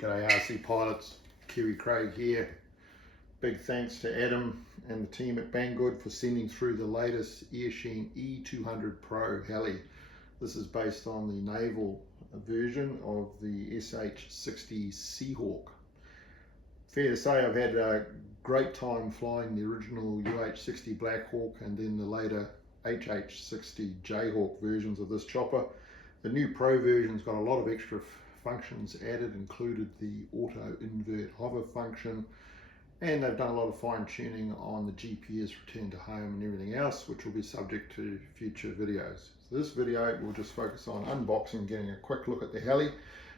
G'day RC pilots, Kiwi Craig here. Big thanks to Adam and the team at Banggood for sending through the latest Eachine E200PRO heli. This is based on the naval version of the SH60 Seahawk. Fair to say I've had a great time flying the original UH60 Blackhawk and then the later HH60 Jayhawk versions of this chopper. The new Pro version's got a lot of extra functions added, included the auto invert hover function, and they've done a lot of fine tuning on the GPS return to home and everything else, which will be subject to future videos. So this video will just focus on unboxing, getting a quick look at the heli,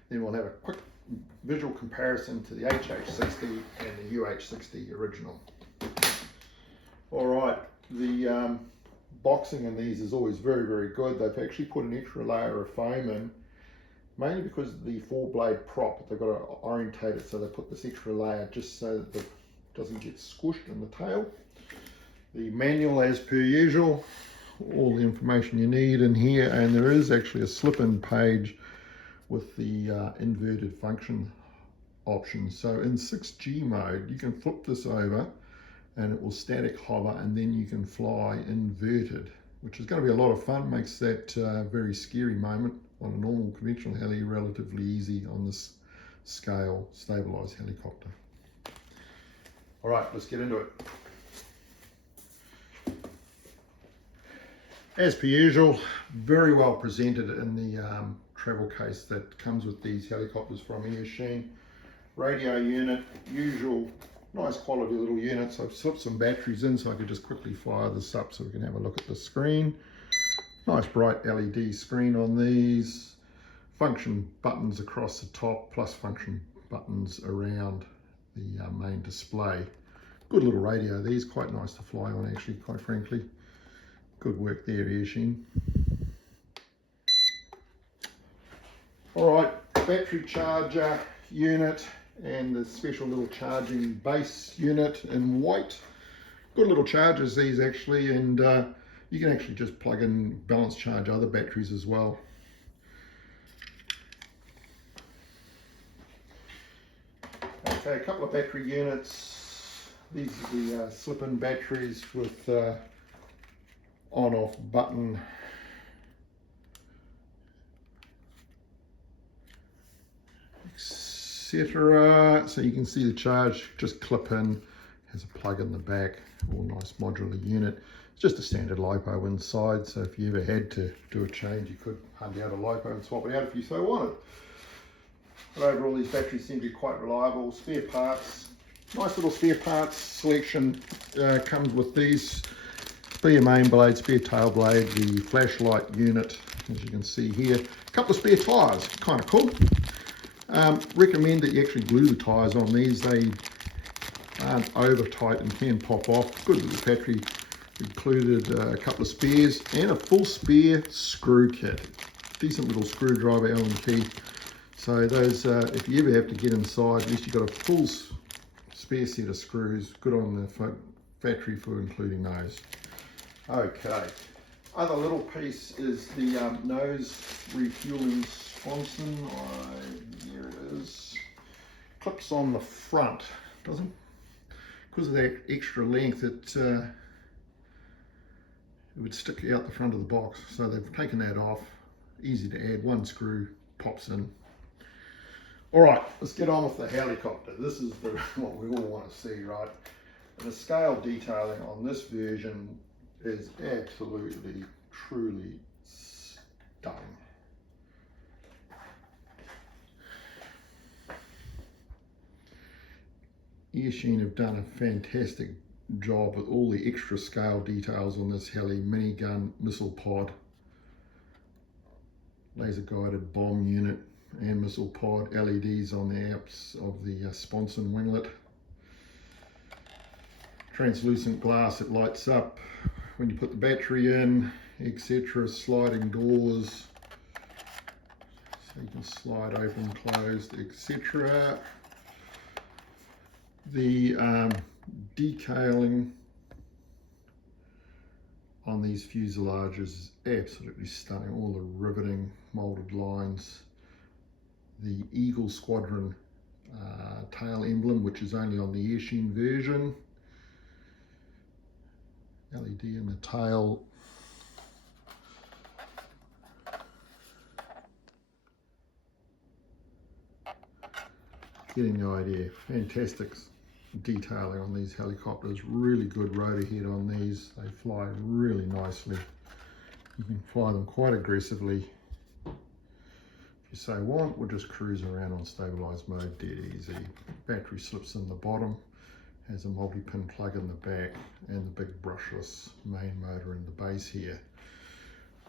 then we'll have a quick visual comparison to the HH60 and the UH60 original. Alright, the boxing in these is always very good. They've actually put an extra layer of foam in, mainly because of the 4-blade prop. They've got to orientate it, so they put this extra layer just so that it doesn't get squished in the tail. The manual, as per usual, all the information you need in here, and there is actually a slip-in page with the inverted function options. So in 6G mode, you can flip this over and it will static hover, and then you can fly inverted, which is going to be a lot of fun. Makes that very scary moment on a normal conventional heli relatively easy on this scale stabilised helicopter. All right, let's get into it. As per usual, very well presented in the travel case that comes with these helicopters from Eachine. Radio unit, usual nice quality little units. I've slipped some batteries in so I could just quickly fire this up so we can have a look at the screen. Nice bright LED screen on these. Function buttons across the top, plus function buttons around the main display. Good little radio. These quite nice to fly on, actually, quite frankly. Good work there, Eachine. All right, battery charger unit and the special little charging base unit in white. Good little chargers these actually, and you can actually just plug in, balance charge other batteries as well. Okay, a couple of battery units. These are the slip-in batteries with on-off button. Etc. So you can see the charge just clip in, has a plug in the back, all nice modular unit. It's just a standard LiPo inside, so if you ever had to do a change, you could hunt out a LiPo and swap it out if you so wanted. But overall, these batteries seem to be quite reliable. Spare parts, nice little spare parts selection comes with these. Spare main blade, spare tail blade, the flashlight unit, as you can see here. A couple of spare tyres, kind of cool. Recommend that you actually glue the tyres on these. They aren't over tight and can pop off. Good little battery. Included a couple of spares and a full spare screw kit. Decent little screwdriver, Allen key. So those, if you ever have to get inside, at least you've got a full spare set of screws. Good on the battery for including those. Okay. Other little piece is the nose refueling sponson. Here it is. Clips on the front. Doesn't, because of that extra length, it would stick out the front of the box. So they've taken that off. Easy to add. One screw pops in. All right, let's get on with the helicopter. This is what we all want to see, right? And the scale detailing on this version is absolutely, truly stunning. Eachine have done a fantastic job with all the extra scale details on this heli. Minigun, missile pod, laser guided bomb unit and missile pod, LEDs on the apps of the sponson winglet. Translucent glass that lights up when you put the battery in, etc. Sliding doors, so you can slide open, closed, etc. The decaling on these fuselages is absolutely stunning. All the riveting, moulded lines. The Eagle Squadron tail emblem, which is only on the Eachine version. LED in the tail. Getting the idea. Fantastic detailing on these helicopters. Really good rotor head on these. They fly really nicely. You can fly them quite aggressively. If you say want, we'll just cruise around on stabilised mode, dead easy. Battery slips in the bottom, has a multi-pin plug in the back, and the big brushless main motor in the base here.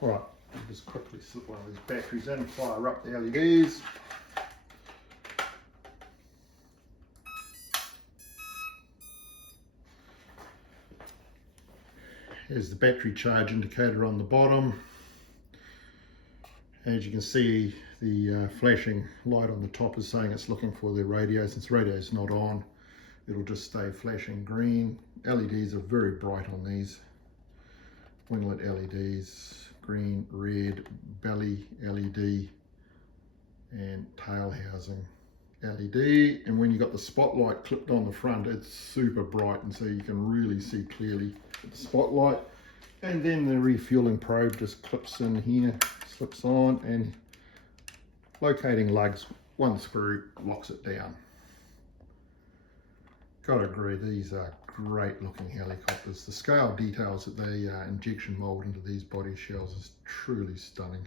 Alright, I'll just quickly slip one of these batteries in, fire up the LEDs. Here's the battery charge indicator on the bottom. As you can see, the flashing light on the top is saying it's looking for the radio. Since the radio is not on, it'll just stay flashing green. LEDs are very bright on these. Winglet LEDs, green, red, belly LED, and tail housing LED. And when you've got the spotlight clipped on the front, it's super bright, and so you can really see clearly with the spotlight. And then the refueling probe just clips in here, slips on, and locating lugs, one screw locks it down. Gotta agree, these are great looking helicopters. The scale details that they injection mold into these body shells is truly stunning.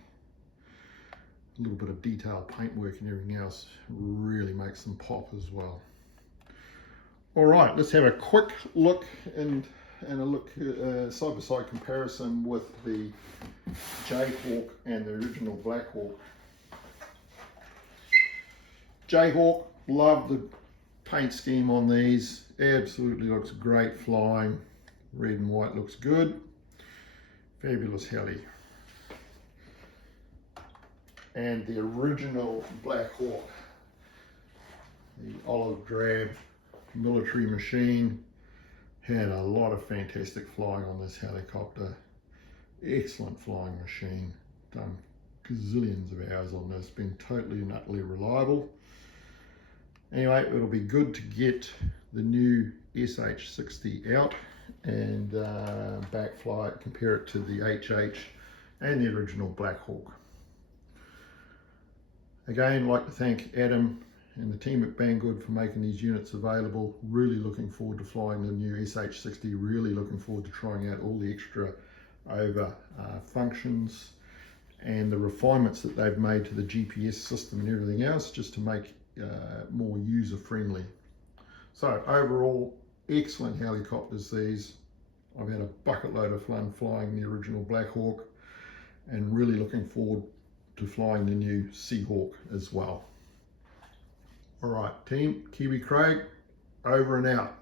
A little bit of detailed paintwork and everything else really makes them pop as well. All right, let's have a quick look and a look side-by-side comparison with the Jayhawk and the original Blackhawk. Jayhawk, love the paint scheme on these. Absolutely looks great flying. Red and white looks good. Fabulous heli. And the original Blackhawk, the olive drab military machine, had a lot of fantastic flying on this helicopter. Excellent flying machine. Done gazillions of hours on this. Been totally and utterly reliable. Anyway, it'll be good to get the new SH60 out and backfly it, compare it to the HH and the original Blackhawk. Again, I'd like to thank Adam and the team at Banggood for making these units available. Really looking forward to flying the new SH60, really looking forward to trying out all the extra over functions and the refinements that they've made to the GPS system and everything else, just to make more user friendly. So overall, excellent helicopters these. I've had a bucket load of fun flying the original Blackhawk and really looking forward to flying the new Seahawk as well. All right, team, Kiwi Craig, over and out.